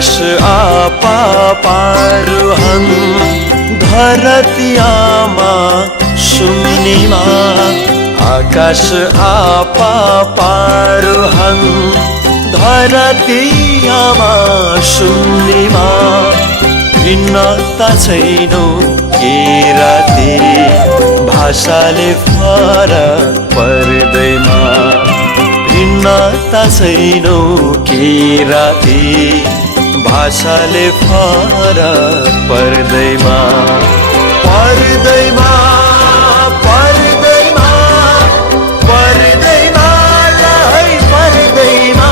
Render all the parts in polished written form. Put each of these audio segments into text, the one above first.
आकाश आपा पारुहं धरती आमा सुम्निमा आकाश आपा पारुहं धरती आमा सुम्निमा भिन्नता छैन के राति भाषाले फरक पर्दैमा भिन्नता छैन के राति भाषाले फरक पर्दैमा पर्दैमा पर्दैमा पर्दैमा लै पर्दैमा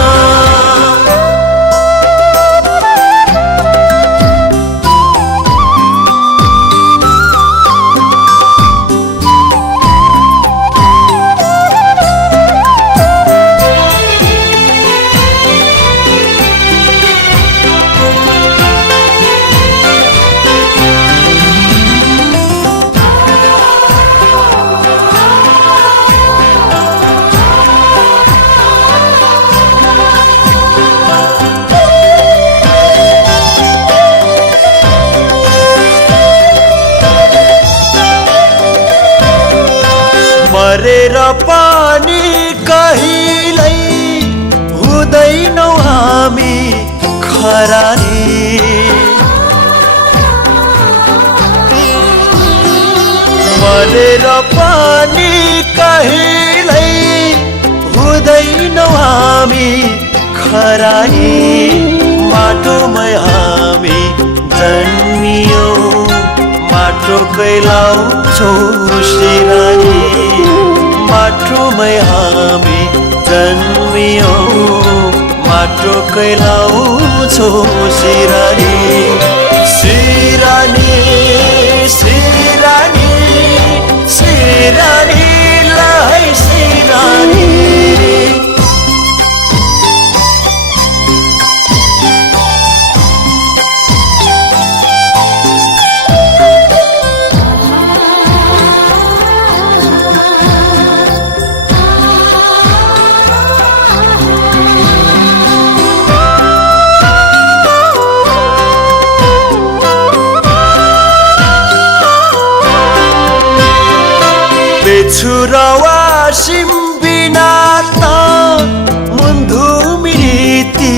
मरेर पनि कहिल्यै हुँदैनौ हामी खरानी मरेर पनि कहिल्यै हुँदैनौ हामी खरानी माटोमै हामी जन्मियौ माटोकै लाउँछौ सिरानी माटोमै हामी जन्मियौ माटोकै लाउँछौ सिरानी सिरानी सिरानी सिरानी लै सिरानी बेछुरवा सिम्बिना त मुन्धुमी रीति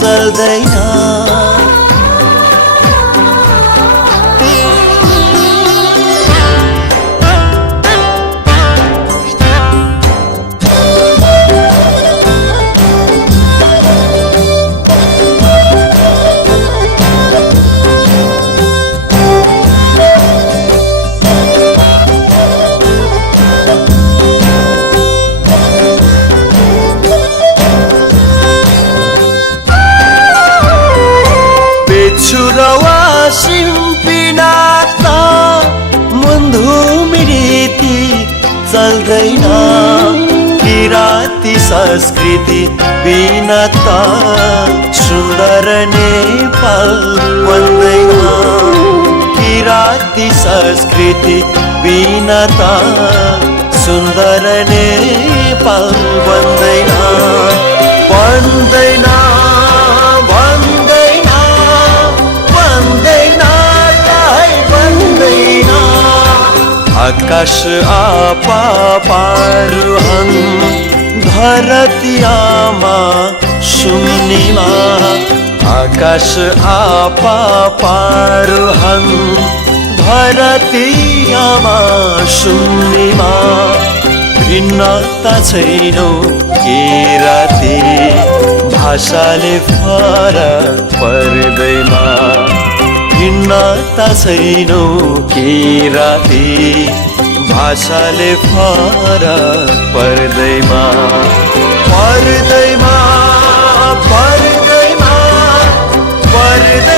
चल्दैन बेछुरवा सिम्पिना त मुन्धुमी रीति चल्दैन किराती संस्कृति बिना त सुन्दर नेपाल बन्दैन किराती संस्कृति बिना त सुन्दर नेपाल बन्दैन बन्दैन आकाश आपा पारुहं धरती आमा सुम्निमा आकाश आपा पारुहं धरती आमा सुम्निमा भिन्नता छैन के राति भाषाले फरक पर्दैमा भिन्नता छैन के राति भाषाले फरक पर्दैमा पर्दैमा पर्दैमा पर्दैमा